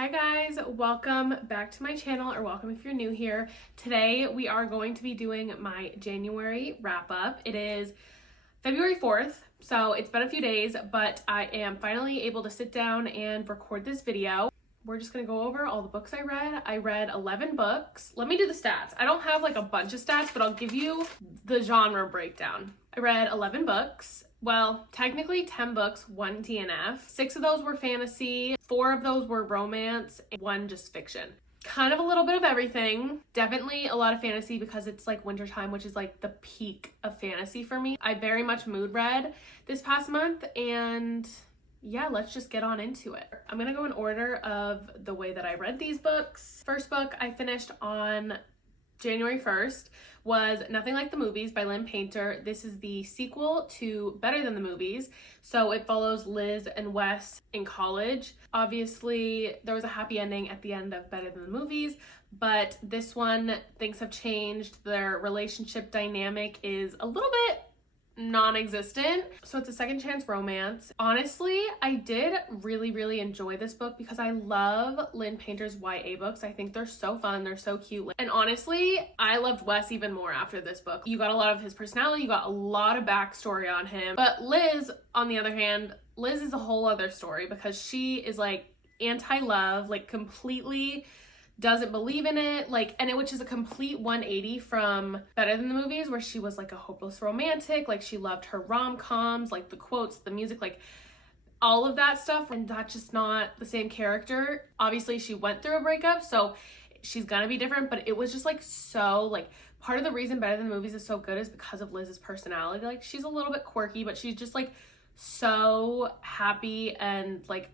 Hi guys, welcome back to my channel, or welcome if you're new here. Today we are going to be doing my January wrap up. It is February 4th, so it's been a few days, but I am finally able to sit down and record this video. We're just gonna go over all the books I read. I read 11 books. Let me do the stats. I don't have like a bunch of stats, but I'll give you the genre breakdown. I read 11 books. Well, technically 10 books, 1 DNF. 6 of those were fantasy, 4 of those were romance, and 1 just fiction. Kind of a little bit of everything. Definitely a lot of fantasy because it's like wintertime, which is like the peak of fantasy for me. I very much mood read this past month, and yeah, let's just get on into it. I'm gonna go in order of the way that I read these books. First book I finished on January 1st was Nothing Like the Movies by Lynn Painter. This is the sequel to Better Than the Movies. So it follows Liz and Wes in college. Obviously, there was a happy ending at the end of Better Than the Movies, but this one, things have changed. Their relationship dynamic is a little bit non-existent. So it's a second chance romance. Honestly, I did really enjoy this book because I love Lynn Painter's YA books. I think they're so fun, they're so cute. And honestly, I loved Wes even more after this book. You got a lot of his personality, you got a lot of backstory on him. But Liz, on the other hand, Liz is a whole other story because she is like anti-love, like completely doesn't believe in it, which is a complete 180 from Better Than the Movies, where she was like a hopeless romantic, like she loved her rom-coms, like the quotes, the music, like all of that stuff, and that's just not the same character. Obviously she went through a breakup, so she's gonna be different, but it was just like so, like part of the reason Better Than the Movies is so good is because of Liz's personality. Like she's a little bit quirky, but she's just like so happy and like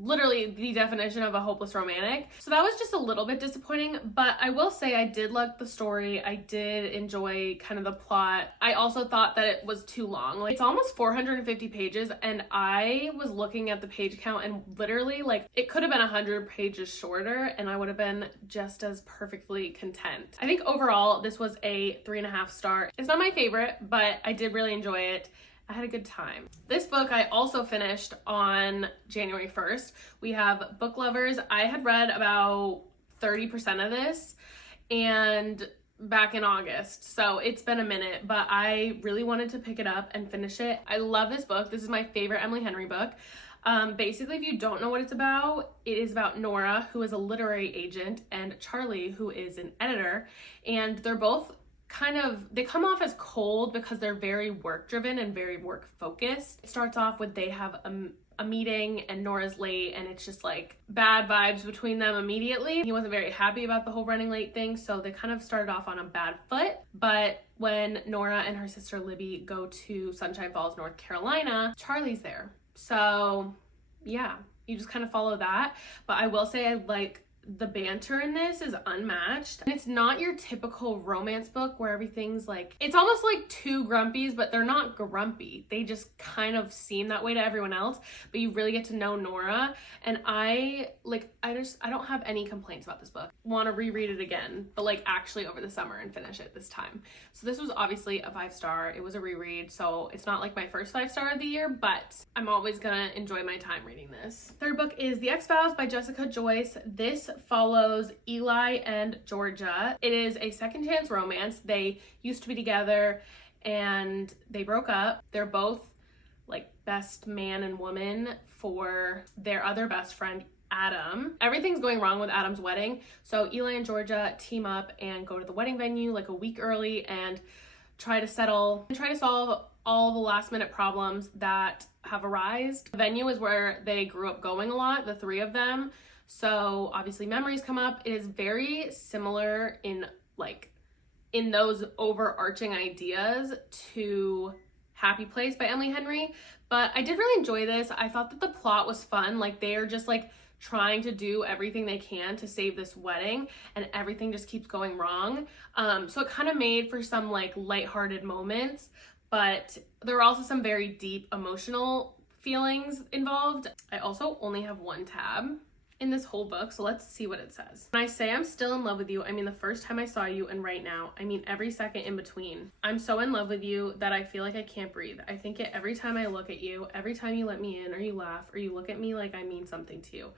literally the definition of a hopeless romantic. So that was just a little bit disappointing, but I will say I did like the story. I did enjoy kind of the plot. I also thought that it was too long. Like it's almost 450 pages, and I was looking at the page count and literally like it could have been 100 pages shorter and I would have been just as perfectly content. I think overall this was a 3.5 star. It's not my favorite, but I did really enjoy it. I had a good time. This book I also finished on January 1st. We have Book Lovers. I had read about 30% of this and back in August, so it's been a minute, but I really wanted to pick it up and finish it. I love this book. This is my favorite Emily Henry book. Basically, if you don't know what it's about, it is about Nora, who is a literary agent, and Charlie, who is an editor, and they're both they come off as cold because they're very work driven and very work focused. It starts off with they have a meeting and Nora's late, and it's just like bad vibes between them immediately. He wasn't very happy about the whole running late thing, so they kind of started off on a bad foot. But when Nora and her sister Libby go to Sunshine Falls, North Carolina, Charlie's there. So yeah, you just kind of follow that. But I will say I like the banter in this is unmatched. And it's not your typical romance book where everything's like, it's almost like two grumpies, but they're not grumpy. They just kind of seem that way to everyone else, but you really get to know Nora. And I don't have any complaints about this book. Want to reread it again, but like actually over the summer and finish it this time. So this was obviously a 5-star. It was a reread, so it's not like my first 5-star of the year, but I'm always gonna enjoy my time reading this. Third book is The X-Files by Jessica Joyce. This follows Eli and Georgia. It is a second chance romance. They used to be together and they broke up. They're both like best man and woman for their other best friend, Adam. Everything's going wrong with Adam's wedding, so Eli and Georgia team up and go to the wedding venue like a week early and try to solve all the last minute problems that have arisen. The venue is where they grew up going a lot, the three of them. So obviously memories come up. It is very similar in those overarching ideas to Happy Place by Emily Henry, but I did really enjoy this. I thought that the plot was fun. Like they are just like trying to do everything they can to save this wedding, and everything just keeps going wrong. So it kind of made for some like lighthearted moments, but there were also some very deep emotional feelings involved. I also only have one tab in this whole book, so let's see what it says. When I say I'm still in love with you, I mean the first time I saw you and right now. I mean every second in between. I'm so in love with you that I feel like I can't breathe. I think it every time I look at you, every time you let me in or you laugh or you look at me like I mean something to you.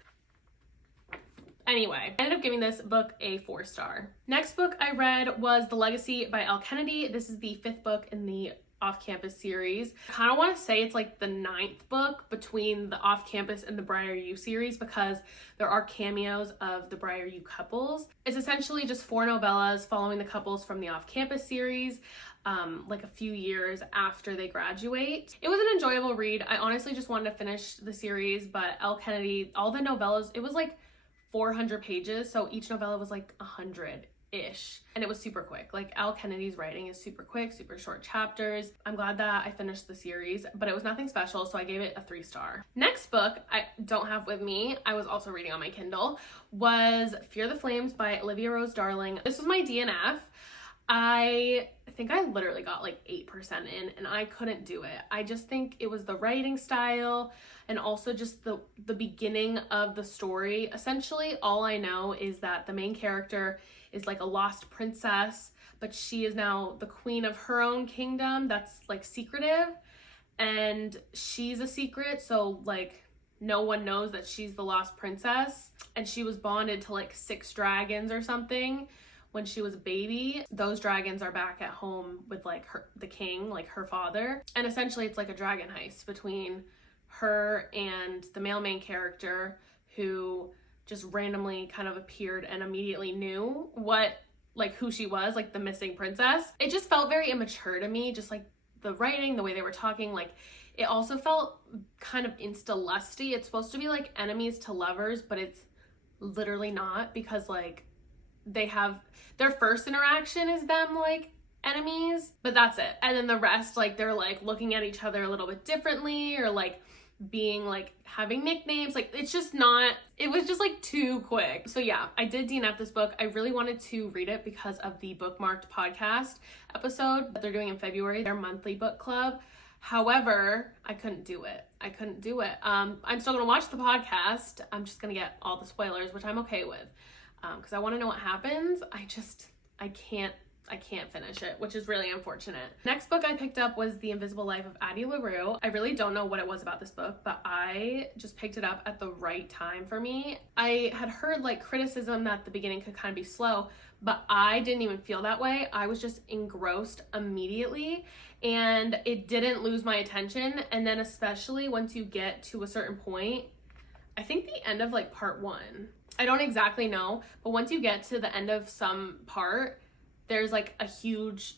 Anyway, I ended up giving this book a 4-star. Next book I read was The Legacy by Elle Kennedy. This is the 5th book in the Off-Campus series. I kind of want to say it's like the 9th book between the Off-Campus and the Briar U series because there are cameos of the Briar U couples. It's essentially just 4 novellas following the couples from the Off-Campus series, like a few years after they graduate. It was an enjoyable read. I honestly just wanted to finish the series, but Elle Kennedy, all the novellas, it was like 400 pages, so each novella was like 100-ish, and it was super quick. Like, Elle Kennedy's writing is super quick, super short chapters. I'm glad that I finished the series, but it was nothing special, so I gave it a 3-star. Next book I don't have with me, I was also reading on my Kindle, was Fear the Flames by Olivia Rose Darling. This was my DNF. I think I literally got like 8% in, and I couldn't do it. I just think it was the writing style and also just the beginning of the story. Essentially, all I know is that the main character is like a lost princess, but she is now the queen of her own kingdom that's like secretive, and she's a secret, so like no one knows that she's the lost princess, and she was bonded to like 6 dragons or something when she was a baby. Those dragons are back at home with like the king, like her father, and essentially it's like a dragon heist between her and the male main character, who just randomly kind of appeared and immediately knew who she was, like the missing princess. It just felt very immature to me, just like the writing, the way they were talking. Like, it also felt kind of insta-lusty. It's supposed to be like enemies to lovers, but it's literally not, because like they have their first interaction is them like enemies, but that's it. And then the rest, like, they're like looking at each other a little bit differently, or like being like having nicknames. Like, it's just not, it was just like too quick. So yeah, I did DNF this book. I really wanted to read it because of the Bookmarked podcast episode that they're doing in February, their monthly book club. However, I couldn't do it. I'm still gonna watch the podcast. I'm just gonna get all the spoilers, which I'm okay with, because I want to know what happens. I can't finish it, which is really unfortunate. Next book I picked up was The Invisible Life of Addie LaRue. I really don't know what it was about this book, but I just picked it up at the right time for me. I had heard like criticism that the beginning could kind of be slow, but I didn't even feel that way. I was just engrossed immediately, and it didn't lose my attention. And then especially once you get to a certain point, I think the end of like part 1, I don't exactly know, but once you get to the end of some part, there's like a huge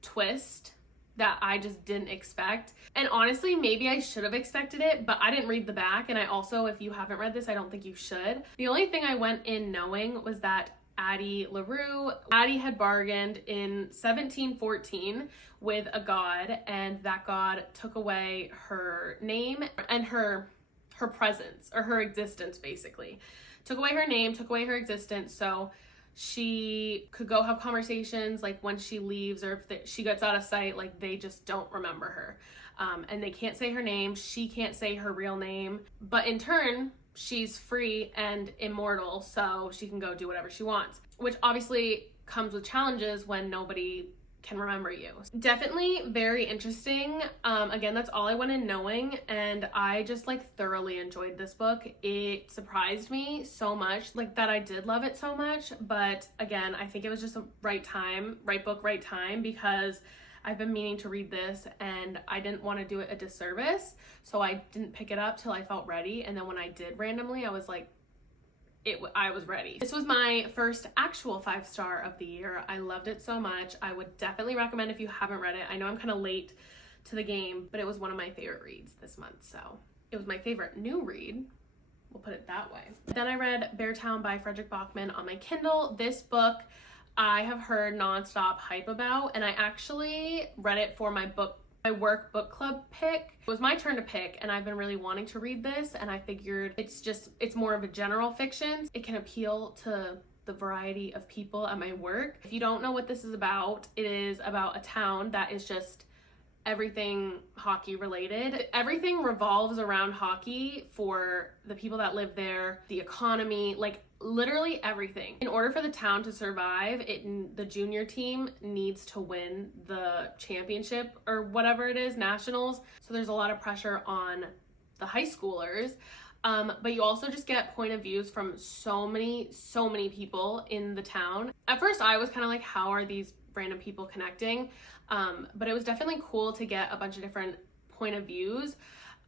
twist that I just didn't expect. And honestly, maybe I should have expected it, but I didn't read the back. And I also, if you haven't read this, I don't think you should. The only thing I went in knowing was that Addie had bargained in 1714 with a god, and that god took away her name and her presence, or her existence basically. Took away her name, took away her existence, so she could go have conversations like when she leaves, or if she gets out of sight, like they just don't remember her. And they can't say her name, she can't say her real name, but in turn, she's free and immortal, so she can go do whatever she wants, which obviously comes with challenges when nobody can remember you. Definitely very interesting. Again, that's all I went in knowing, and I just like thoroughly enjoyed this book. It surprised me so much, like that I did love it so much, but again, I think it was just a right book, right time, because I've been meaning to read this and I didn't want to do it a disservice, so I didn't pick it up till I felt ready, and then when I did randomly, I was like, I was ready. This was my first actual 5-star of the year. I loved it so much. I would definitely recommend if you haven't read it. I know I'm kind of late to the game, but it was one of my favorite reads this month, so it was my favorite new read. We'll put it that way. Then I read Beartown by Frederick Bachman on my Kindle. This book I have heard nonstop hype about, and I actually read it for my work book club pick. It was my turn to pick, and I've been really wanting to read this, and I figured it's more of a general fiction. It can appeal to the variety of people at my work. If you don't know what this is about, it is about a town that is just everything hockey related. Everything revolves around hockey for the people that live there, the economy, like literally everything. In order for the town to survive, the junior team needs to win the championship or whatever it is, nationals. So there's a lot of pressure on the high schoolers. But you also just get point of views from so many people in the town. At first I was kind of like, how are these random people connecting? But it was definitely cool to get a bunch of different point of views.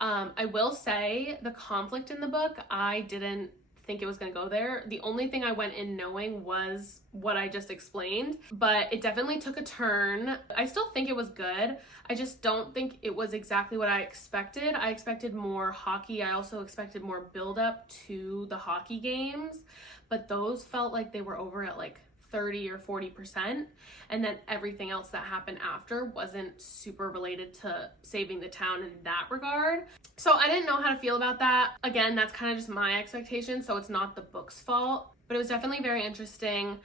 I will say the conflict in the book, I didn't think it was going to go there. The only thing I went in knowing was what I just explained, but it definitely took a turn. I still think it was good. I just don't think it was exactly what I expected. I expected more hockey. I also expected more build up to the hockey games, but those felt like they were over at like 30 or 40%, and then everything else that happened after wasn't super related to saving the town in that regard. So I didn't know how to feel about that. Again, that's kind of just my expectation, so it's not the book's fault, but it was definitely very interesting.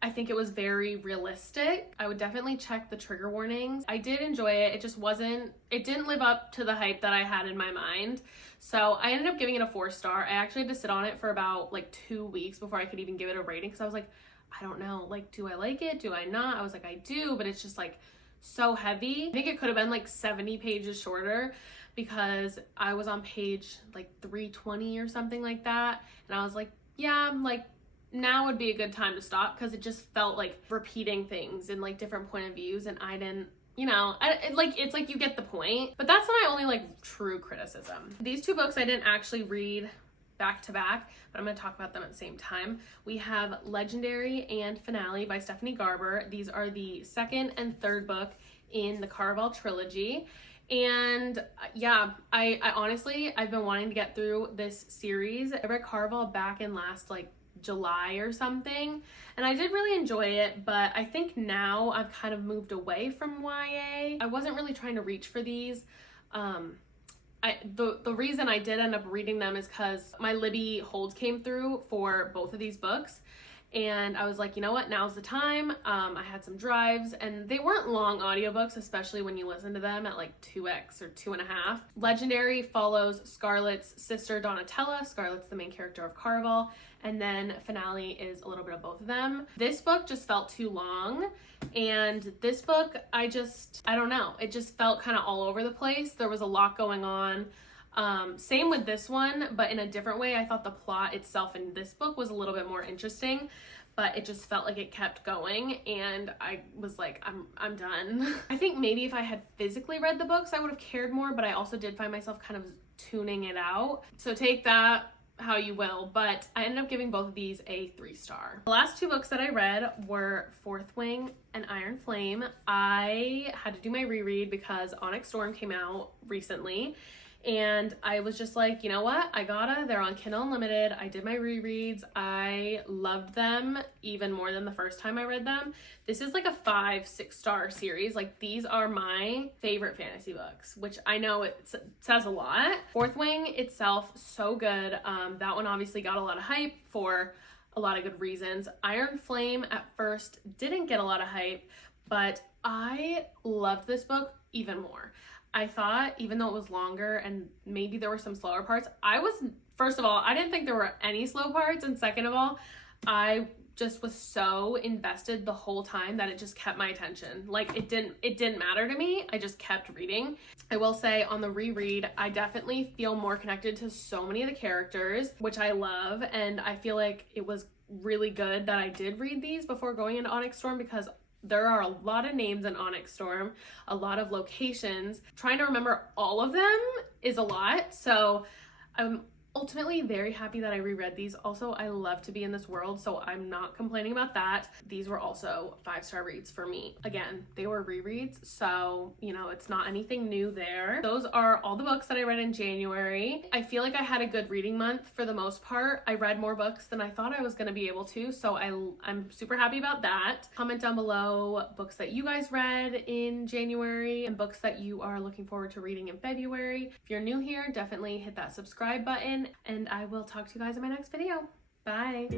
I think it was very realistic. I would definitely check the trigger warnings. I did enjoy it. It didn't live up to the hype that I had in my mind. So I ended up giving it a 4-star. I actually had to sit on it for about like 2 weeks before I could even give it a rating, because I was like, I don't know, like, do I like it? Do I not? I was like, I do, but it's just like so heavy. I think it could have been like 70 pages shorter, because I was on page like 320 or something like that. And I was like, yeah, like now would be a good time to stop, because it just felt like repeating things in like different point of views. And I didn't, you know, it's like you get the point, but that's my only like true criticism. These 2 books I didn't actually read back to back, but I'm going to talk about them at the same time. We have Legendary and Finale by Stephanie Garber. These are the 2nd and 3rd book in the Caraval trilogy. And yeah, I honestly, I've been wanting to get through this series. I read Caraval back in last like July or something, and I did really enjoy it, but I think now I've kind of moved away from YA. I wasn't really trying to reach for these. The reason I did end up reading them is because my Libby holds came through for both of these books, and I was like, you know what, now's the time. I had some drives, and they weren't long audiobooks, especially when you listen to them at like 2x or 2.5. Legendary follows Scarlett's sister Donatella. Scarlett's the main character of Caraval, and then Finale is a little bit of both of them. This book just felt too long, and this book, I don't know, it just felt kind of all over the place. There was a lot going on. Same with this one, but in a different way. I thought the plot itself in this book was a little bit more interesting, but it just felt like it kept going, and I was like, I'm done. I think maybe if I had physically read the books, I would have cared more, but I also did find myself kind of tuning it out. So take that how you will, but I ended up giving both of these a 3-star. The last 2 books that I read were Fourth Wing and Iron Flame. I had to do my reread because Onyx Storm came out recently, and I was just like, you know what, they're on Kindle Unlimited. I did my rereads. I loved them even more than the first time I read them. This is like a 5-6-star series. Like, these are my favorite fantasy books, which I know it says a lot. Fourth Wing itself, so good. That one obviously got a lot of hype for a lot of good reasons. Iron Flame at first didn't get a lot of hype, but I loved this book even more. I thought, even though it was longer and maybe there were some slower parts, first of all, I didn't think there were any slow parts, and second of all, I just was so invested the whole time that it just kept my attention. Like, it didn't matter to me. I just kept reading. I will say, on the reread, I definitely feel more connected to so many of the characters, which I love, and I feel like it was really good that I did read these before going into Onyx Storm, because there are a lot of names in Onyx Storm, a lot of locations. Trying to remember all of them is a lot, so I'm ultimately very happy that I reread these. Also, I love to be in this world, so I'm not complaining about that. These were also 5-star reads for me. Again, they were rereads, so, you know, it's not anything new there. Those are all the books that I read in January. I feel like I had a good reading month for the most part. I read more books than I thought I was going to be able to, so I'm super happy about that. Comment down below books that you guys read in January and books that you are looking forward to reading in February. If you're new here, definitely hit that subscribe button, and I will talk to you guys in my next video. Bye!